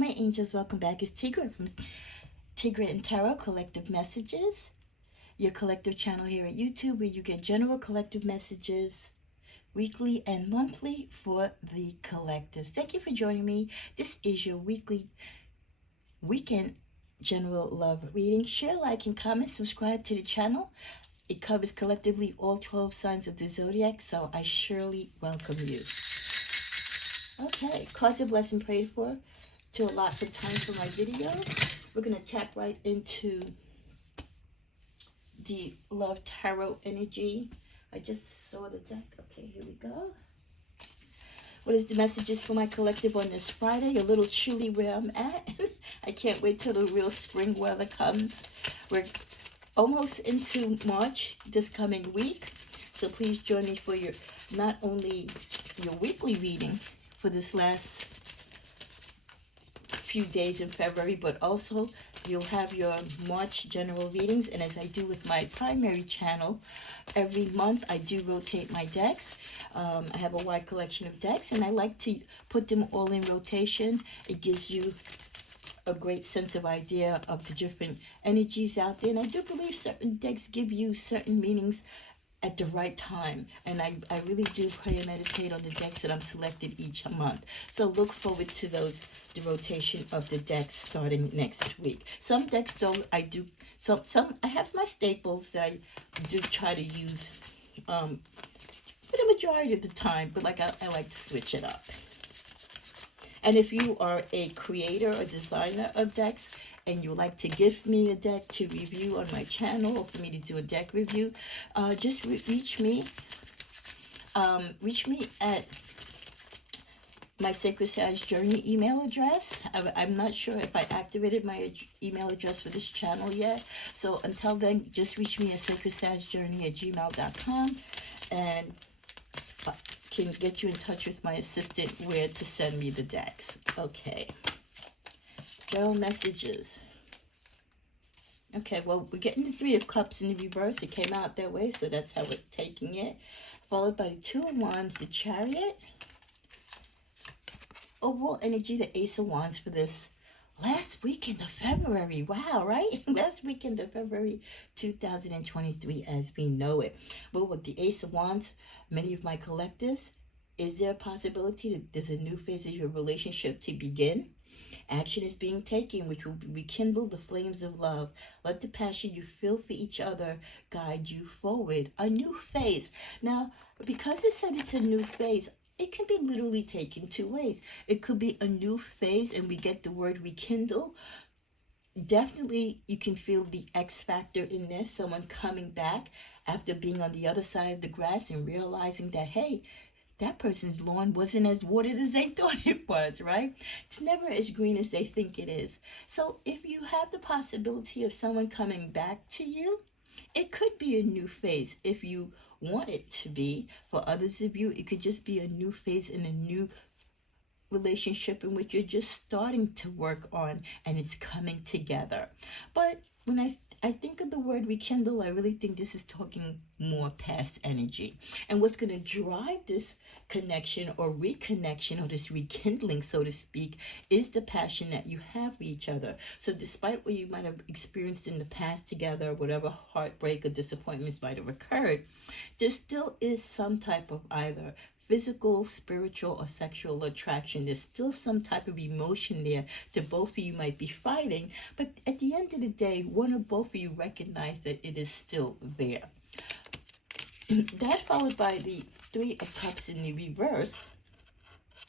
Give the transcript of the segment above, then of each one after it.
my angels, welcome back. It's Tigre from Tigre and Tarot Collective Messages, your collective channel here at YouTube where you get general collective messages weekly and monthly for the collectives. Thank you for joining me. This is your weekly weekend general love reading. Share, like, and comment. Subscribe to the channel. It covers collectively all 12 signs of the zodiac, so I surely welcome you. Okay, cards of blessing prayed for to allot some time for my videos. We're going to tap right into the love tarot energy. I just saw the deck. Okay, here we go. What is the messages for my collective on this Friday? A little chilly where I'm at. I can't wait till the real spring weather comes. We're almost into March this coming week. So please join me for your not only your weekly reading for this last few days in February, but also you'll have your March general readings. And as I do with my primary channel, every month I do rotate my decks. I have a wide collection of decks, and I like to put them all in rotation. It gives you a great sense of idea of the different energies out there. And I do believe certain decks give you certain meanings at the right time, and I really do pray and meditate on the decks that I'm selected each month. So look forward to the rotation of the decks starting next week. Some decks though, I do some I have my staples that I do try to use for the majority of the time, but like I like to switch it up. And if you are a creator or designer of decks and you would like to give me a deck to review on my channel, or for me to do a deck review, just reach me. Reach me at my Sacred Sage Journey email address. I'm not sure if I activated my email address for this channel yet. So until then, just reach me at sacredsagejourney@gmail.com, and I can get you in touch with my assistant where to send me the decks. Okay. General messages. Okay, well, we're getting the Three of Cups in the reverse. It came out that way, so that's how we're taking it. Followed by the Two of Wands, the Chariot. Overall energy, the Ace of Wands for this last weekend of February. Wow, right? Last weekend of February 2023 as we know it. Well, with the Ace of Wands, many of my collectives, is there a possibility that there's a new phase of your relationship to begin? Action is being taken, which will rekindle the flames of love. Let the passion you feel for each other guide you forward. A new phase. Now, because it said it's a new phase, it can be literally taken two ways. It could be a new phase, and we get the word rekindle. Definitely, you can feel the X factor in this. Someone coming back after being on the other side of the grass and realizing that, hey, that person's lawn wasn't as watered as they thought it was, right? It's never as green as they think it is. So if you have the possibility of someone coming back to you, it could be a new phase if you want it to be. For others of you, it could just be a new phase in a new relationship in which you're just starting to work on, and it's coming together. But when I think of the word rekindle, I really think this is talking more past energy. And what's going to drive this connection or reconnection, or this rekindling, so to speak, is the passion that you have for each other. So despite what you might have experienced in the past together, whatever heartbreak or disappointments might have occurred, there still is some type of either physical, spiritual, or sexual attraction. There's still some type of emotion there that both of you might be fighting, but at the end of the day, one or both of you recognize that it is still there. That followed by the Three of Cups in the reverse.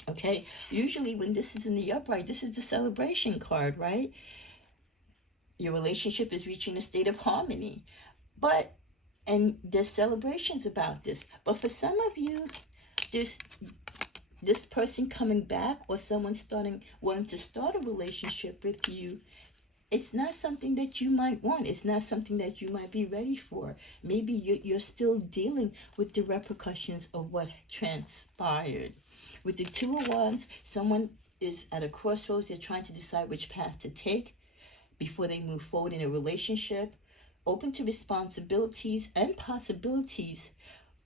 Okay, usually when this is in the upright, this is the celebration card, right? Your relationship is reaching a state of harmony, and there's celebrations about this. But for some of you, this person coming back, or someone wanting to start a relationship with you, it's not something that you might want. It's not something that you might be ready for. Maybe you're still dealing with the repercussions of what transpired. With the Two of Wands, someone is at a crossroads. They're trying to decide which path to take before they move forward in a relationship, open to responsibilities and possibilities.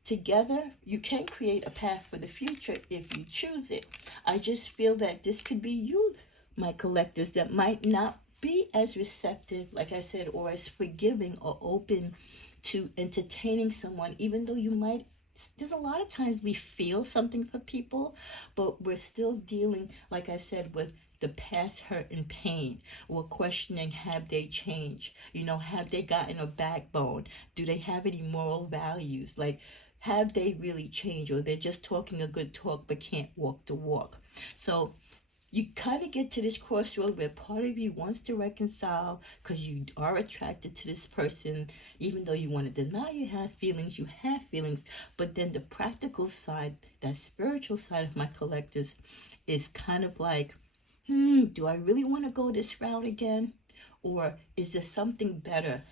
Together, you can create a path for the future if you choose it. I just feel that this could be you my collectors that might not be as receptive, like I said, or as forgiving or open to entertaining someone, even though you might. There's a lot of times we feel something for people, but we're still dealing, like I said, with the past hurt and pain. We're questioning, have they changed? Have they gotten a backbone? Do they have any moral values? Like, have they really changed? Or they're just talking a good talk but can't walk the walk? So you kind of get to this crossroad where part of you wants to reconcile because you are attracted to this person, even though you want to deny you have feelings. But then the practical side, that spiritual side of my collectors, is kind of like, do I really want to go this route again? Or is there something better,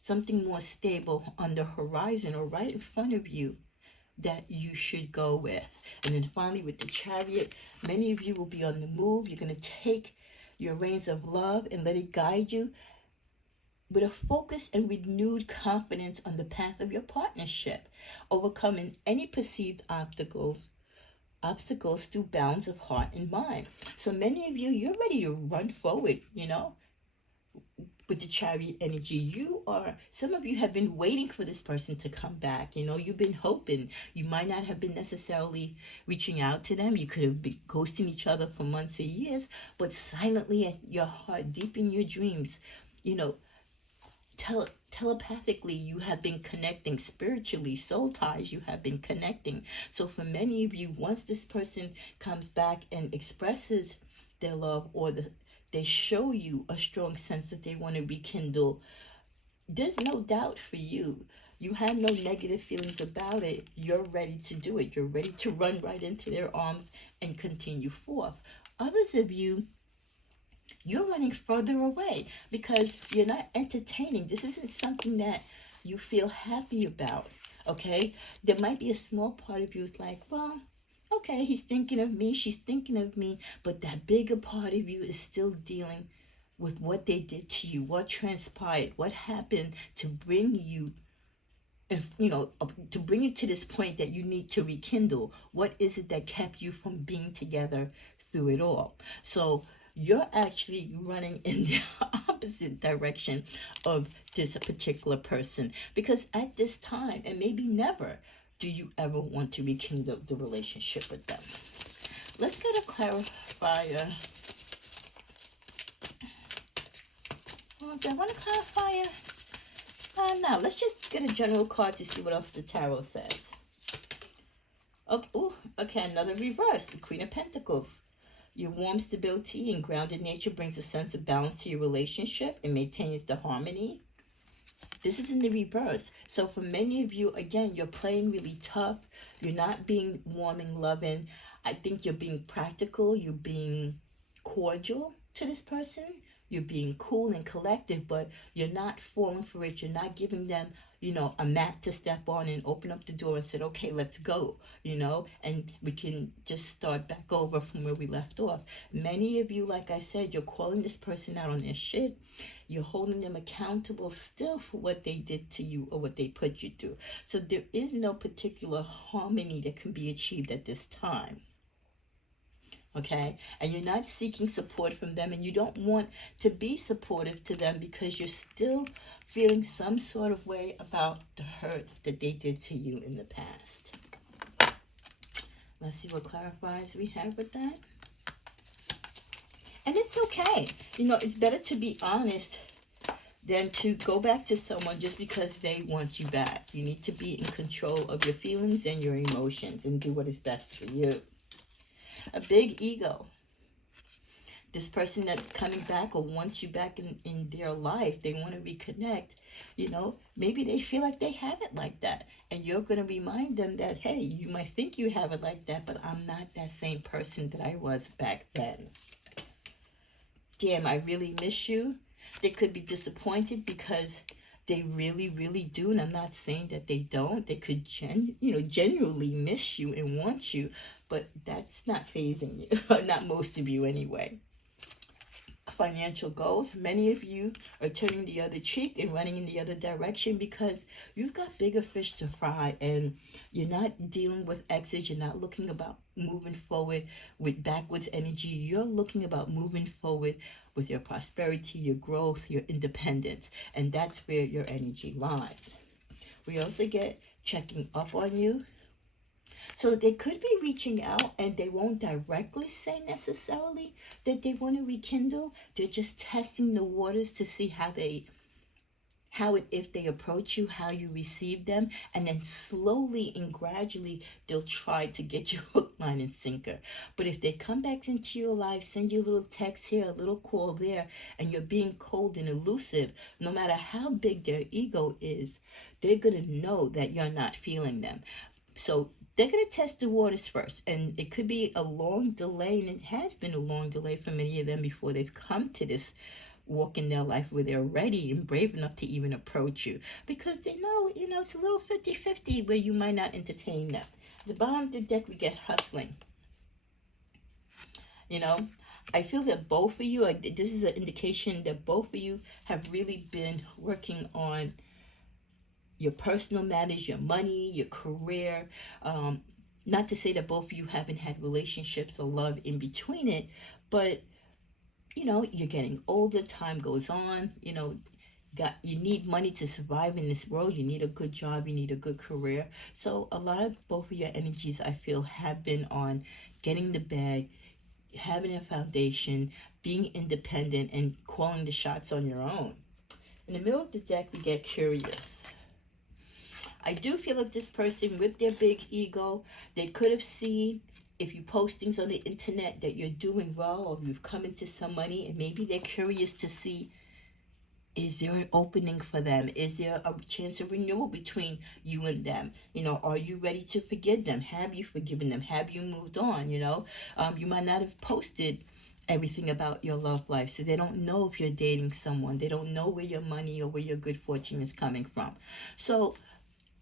something more stable on the horizon or right in front of you that you should go with? And then finally, with the Chariot, many of you will be on the move. You're going to take your reins of love and let it guide you with a focus and renewed confidence on the path of your partnership, overcoming any perceived obstacles through bounds of heart and mind. So many of you, you're ready to run forward, with the Chariot energy. Some of you have been waiting for this person to come back. You've been hoping. You might not have been necessarily reaching out to them. You could have been ghosting each other for months or years, but silently at your heart, deep in your dreams, you know, telepathically, you have been connecting. Spiritually, soul ties, you have been connecting. So for many of you, once this person comes back and expresses their love, or they show you a strong sense that they want to rekindle, there's no doubt for you. You have no negative feelings about it. You're ready to do it. You're ready to run right into their arms and continue forth. Others of you, you're running further away because you're not entertaining. This isn't something that you feel happy about, okay? There might be a small part of you is like, well, okay, he's thinking of me, she's thinking of me, but that bigger part of you is still dealing with what they did to you, what transpired, what happened to bring you, to bring you to this point that you need to rekindle. What is it that kept you from being together through it all? So you're actually running in the opposite direction of this particular person, because at this time, and maybe never, do you ever want to rekindle the relationship with them. Let's get a clarifier. Do I want to clarify? No, let's just get a general card to see what else the tarot says. Okay, another reverse, the Queen of Pentacles. Your warm stability and grounded nature brings a sense of balance to your relationship and maintains the harmony. This is in the reverse. So for many of you, again, you're playing really tough. You're not being warm and loving. I think you're being practical. You're being cordial to this person. You're being cool and collective, but you're not falling for it. You're not giving them, a mat to step on and open up the door and say, okay, let's go, and we can just start back over from where we left off. Many of you, like I said, you're calling this person out on their shit. You're holding them accountable still for what they did to you or what they put you through. So there is no particular harmony that can be achieved at this time. Okay, and you're not seeking support from them, and you don't want to be supportive to them because you're still feeling some sort of way about the hurt that they did to you in the past. Let's see what clarifies we have with that. And it's okay. It's better to be honest than to go back to someone just because they want you back. You need to be in control of your feelings and your emotions and do what is best for you. A big ego. This person that's coming back or wants you back in their life, they want to reconnect. Maybe they feel like they have it like that. And you're going to remind them that, hey, you might think you have it like that, but I'm not that same person that I was back then. Damn, I really miss you. They could be disappointed because they really, really do. And I'm not saying that they don't. They could genuinely miss you and want you. But that's not phasing you. Not most of you anyway. financial goals. Many of you are turning the other cheek and running in the other direction because you've got bigger fish to fry, and you're not dealing with exes. You're not looking about moving forward with backwards energy. You're looking about moving forward with your prosperity, your growth, your independence, and that's where your energy lies. We also get checking up on you. So they could be reaching out, and they won't directly say necessarily that they want to rekindle. They're just testing the waters to see if they approach you, how you receive them, and then slowly and gradually they'll try to get you hook, line, and sinker. But if they come back into your life, send you a little text here, a little call there, and you're being cold and elusive, no matter how big their ego is, they're gonna know that you're not feeling them. So they're going to test the waters first, and it could be a long delay, and it has been a long delay for many of them before they've come to this walk in their life where they're ready and brave enough to even approach you, because they know, it's a little 50-50 where you might not entertain them. At the bottom of the deck, we get hustling. I feel that both of you, this is an indication that both of you have really been working on your personal matters, your money, your career. Not to say that both of you haven't had relationships or love in between it, but you're getting older, time goes on, you need money to survive in this world. You need a good job, you need a good career. So a lot of both of your energies, I feel, have been on getting the bag, having a foundation, being independent, and calling the shots on your own. In the middle of the deck, we get curious. I do feel like this person with their big ego, they could have seen if you post things on the internet that you're doing well, or you've come into some money, and maybe they're curious to see, is there an opening for them? Is there a chance of renewal between you and them? Are you ready to forgive them? Have you forgiven them? Have you moved on? You might not have posted everything about your love life, so they don't know if you're dating someone. They don't know where your money or where your good fortune is coming from. So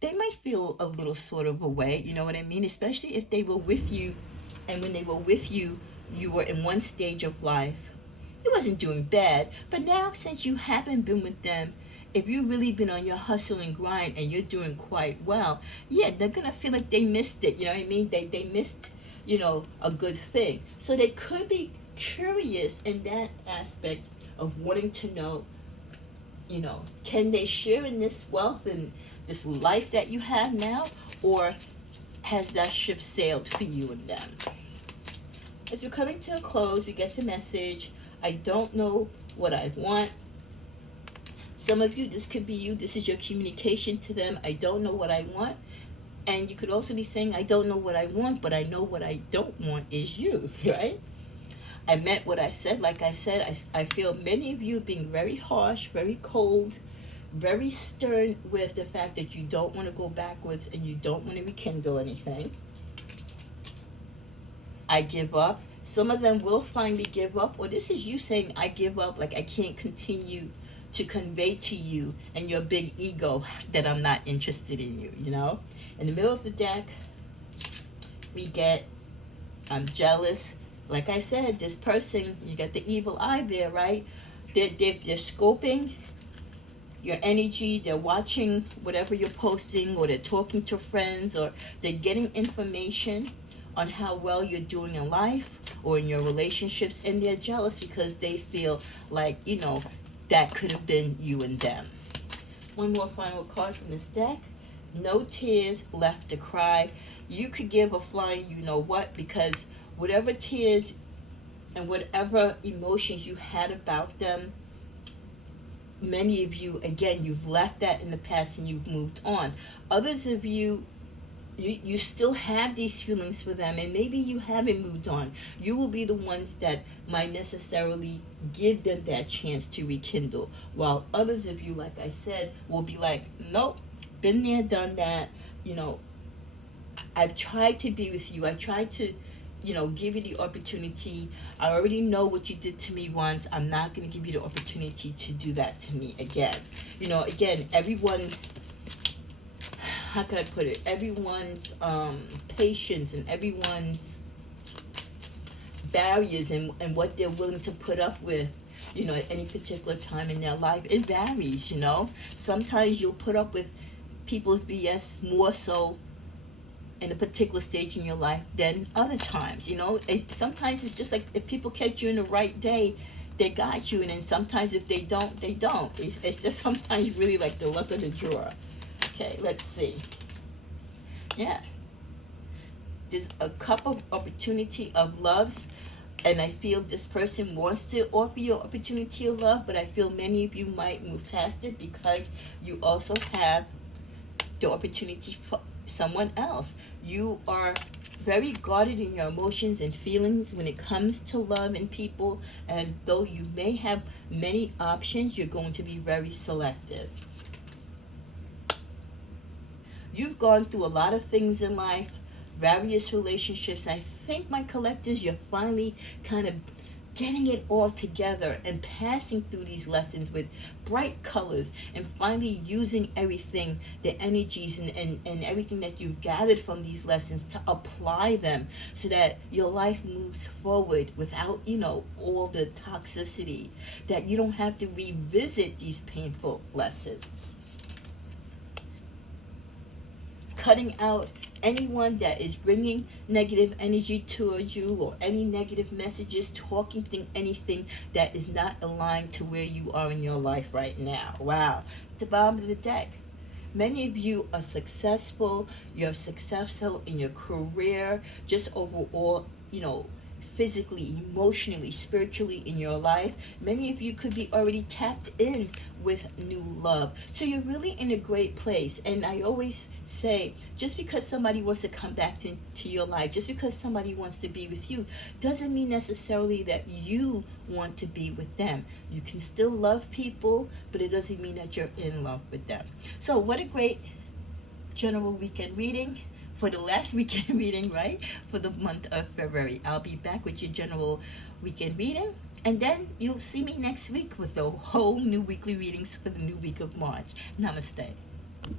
they might feel a little sort of a way, you know what I mean? Especially if they were with you, and when they were with you, you were in one stage of life. It wasn't doing bad, but now since you haven't been with them, if you've really been on your hustle and grind and you're doing quite well, yeah, they're gonna feel like they missed it, you know what I mean? They missed, a good thing. So they could be curious in that aspect of wanting to know, can they share in this wealth and this life that you have now, or has that ship sailed for you and them? As we're coming to a close, we get the message, I don't know what I want. Some of you, this could be you, this is your communication to them, I don't know what I want. And you could also be saying, I don't know what I want, but I know what I don't want is you, right? I meant what I said. Like I said, I feel many of you being very harsh, very cold, very stern with the fact that you don't want to go backwards and you don't want to rekindle anything. I give up. Some of them will finally give up, or this is you saying, I give up, like I can't continue to convey to you and your big ego that I'm not interested in you, In the middle of the deck, we get, I'm jealous. Like I said, this person, you got the evil eye there, right? They're scoping your energy, they're watching whatever you're posting, or they're talking to friends, or they're getting information on how well you're doing in life or in your relationships, and they're jealous because they feel like, that could have been you and them. One more final card from this deck. No tears left to cry. You could give a flying you know what, because whatever tears and whatever emotions you had about them, many of you, again, you've left that in the past and you've moved on. Others of you, you still have these feelings for them, and maybe you haven't moved on. You will be the ones that might necessarily give them that chance to rekindle, while others of you, like I said, will be like, nope, been there, done that. I've tried to be with you. I tried to, give you the opportunity. I already know what you did to me once. I'm not going to give you the opportunity to do that to me again. Again, everyone's, how can I put it? Everyone's patience and everyone's barriers and what they're willing to put up with at any particular time in their life. It varies, Sometimes you'll put up with people's BS more so in a particular stage in your life than other times. Sometimes it's just like if people catch you in the right day, they got you, and then sometimes if they don't, they don't. It's just sometimes really like the luck of the draw. Okay, let's see. Yeah, there's a couple of opportunity of loves, and I feel this person wants to offer you an opportunity of love, but I feel many of you might move past it because you also have the opportunity for someone else. You are very guarded in your emotions and feelings when it comes to love and people, and though you may have many options, you're going to be very selective. You've gone through a lot of things in life, various relationships. I think, my collectors, you're finally kind of getting it all together and passing through these lessons with bright colors and finally using everything, the energies and everything that you've gathered from these lessons to apply them so that your life moves forward without, all the toxicity, that you don't have to revisit these painful lessons. Cutting out anyone that is bringing negative energy towards you, or any negative messages, talking anything that is not aligned to where you are in your life right now. Wow. At the bottom of the deck, many of you are successful. You're successful in your career, just overall, physically, emotionally, spiritually in your life. Many of you could be already tapped in with new love. So you're really in a great place. And I always say, just because somebody wants to come back into your life, just because somebody wants to be with you, doesn't mean necessarily that you want to be with them. You can still love people, but it doesn't mean that you're in love with them. So what a great general weekend reading. For the last weekend reading, right? For the month of February. I'll be back with your general weekend reading. And then you'll see me next week with a whole new weekly readings for the new week of March. Namaste.